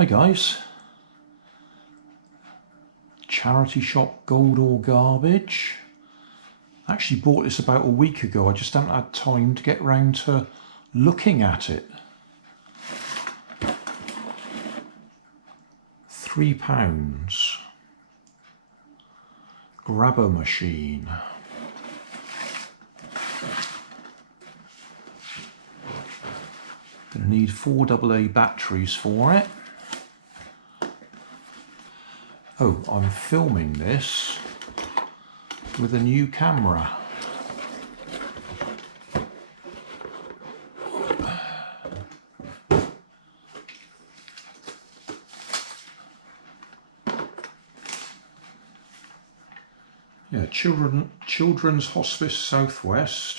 Hi guys, charity shop Gold or Garbage. I actually bought this about a week ago. I just haven't had time to get round to looking at it. £3. Grabber machine. Gonna need 4 AA batteries for it. Oh, I'm filming this with a new camera. Yeah, Children's Hospice Southwest.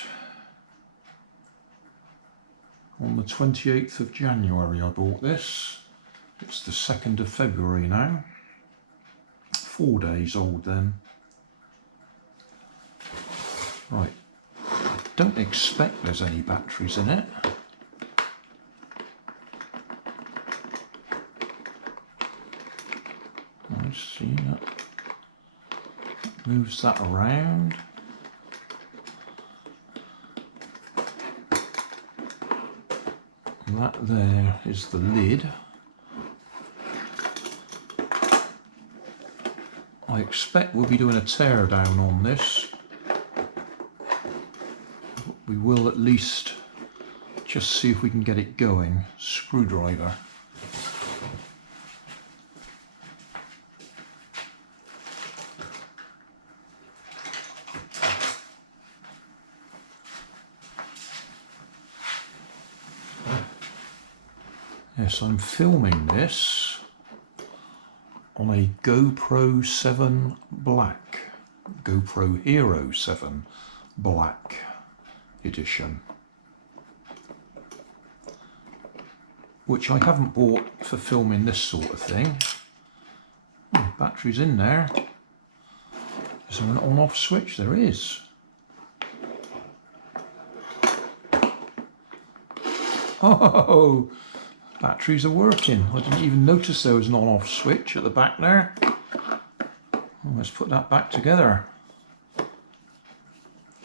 On the 28th of January I bought this. It's the 2nd of February now. 4 days old then. Right, I don't expect there's any batteries in it. Let's see, that moves that around. And that there is the lid. I expect we'll be doing a tear down on this. We will at least just see if we can get it going. Screwdriver. Yes, I'm filming this on a GoPro 7 Black, GoPro Hero 7 Black edition, which I haven't bought for filming this sort of thing. Battery's in there. Is there an on-off switch? There is. Oh! Batteries are working. I didn't even notice there was an on-off switch at the back there. Oh, let's put that back together.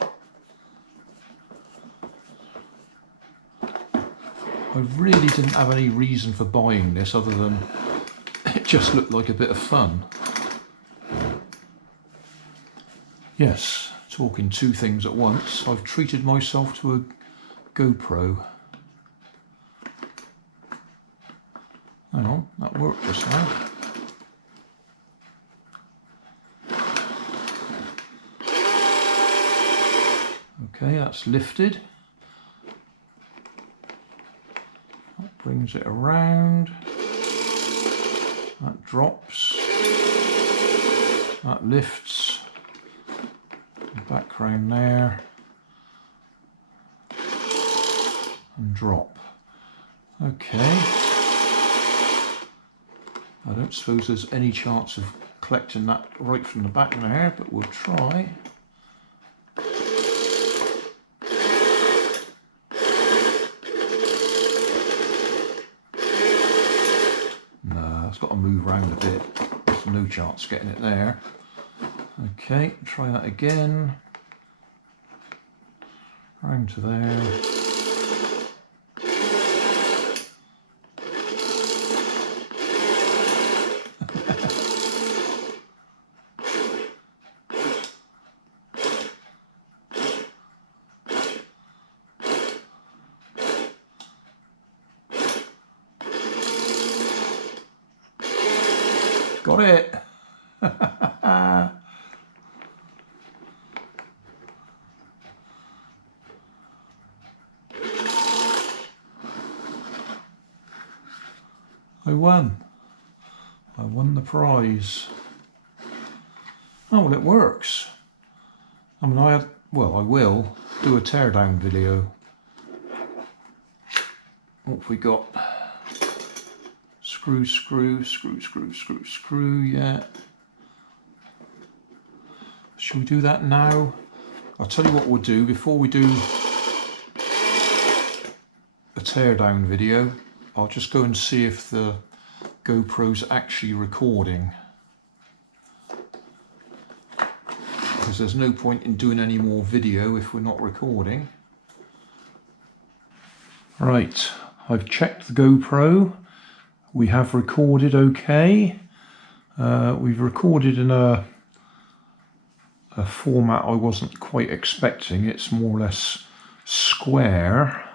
I really didn't have any reason for buying this other than it just looked like a bit of fun. Yes, talking two things at once. I've treated myself to a GoPro. Hang on, that worked just now. Okay, that's lifted. That brings it around. That drops. That lifts. Back round there. And drop. Okay. I don't suppose there's any chance of collecting that right from the back there, but we'll try. No, it's got to move around a bit. There's no chance of getting it there. Okay, try that again. Round to there. Got it! I won. I won the prize. Oh, well, it works. I mean, I will do a teardown video. What have we got? Screw, screw, screw, screw, screw, screw, yeah. Shall we do that now? I'll tell you what we'll do before we do a teardown video. I'll just go and see if the GoPro's actually recording, because there's no point in doing any more video if we're not recording. Right, I've checked the GoPro. We have recorded okay. We've recorded in a format I wasn't quite expecting. It's more or less square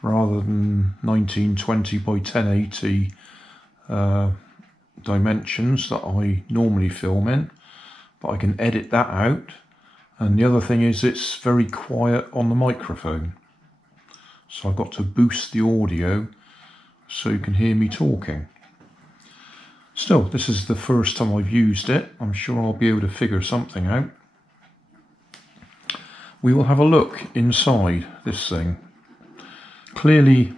rather than 1920 by 1080 dimensions that I normally film in, but I can edit that out. And the other thing is it's very quiet on the microphone, so I've got to boost the audio so you can hear me talking. Still, this is the first time I've used it. I'm sure I'll be able to figure something out. We will have a look inside this thing. Clearly,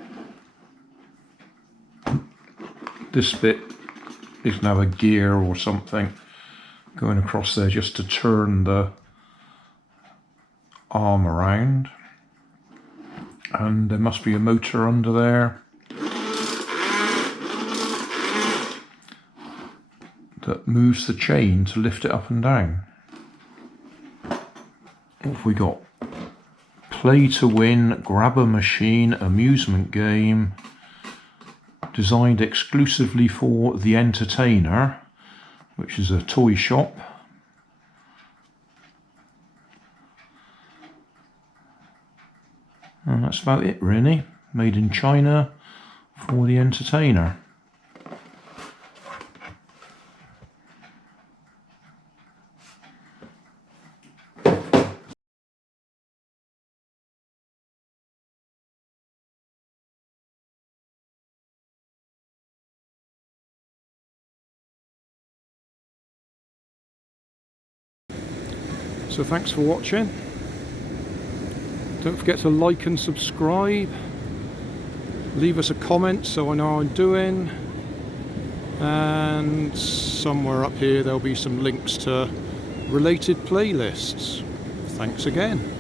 this bit is now a gear or something going across there just to turn the arm around. And there must be a motor under there that moves the chain to lift it up and down. What have we got? Play to win, grab a machine, amusement game, designed exclusively for the entertainer, which is a toy shop. And that's about it really. Made in China for the entertainer. So thanks for watching. Don't forget to like and subscribe. Leave us a comment so I know how I'm doing. And somewhere up here there'll be some links to related playlists. Thanks again.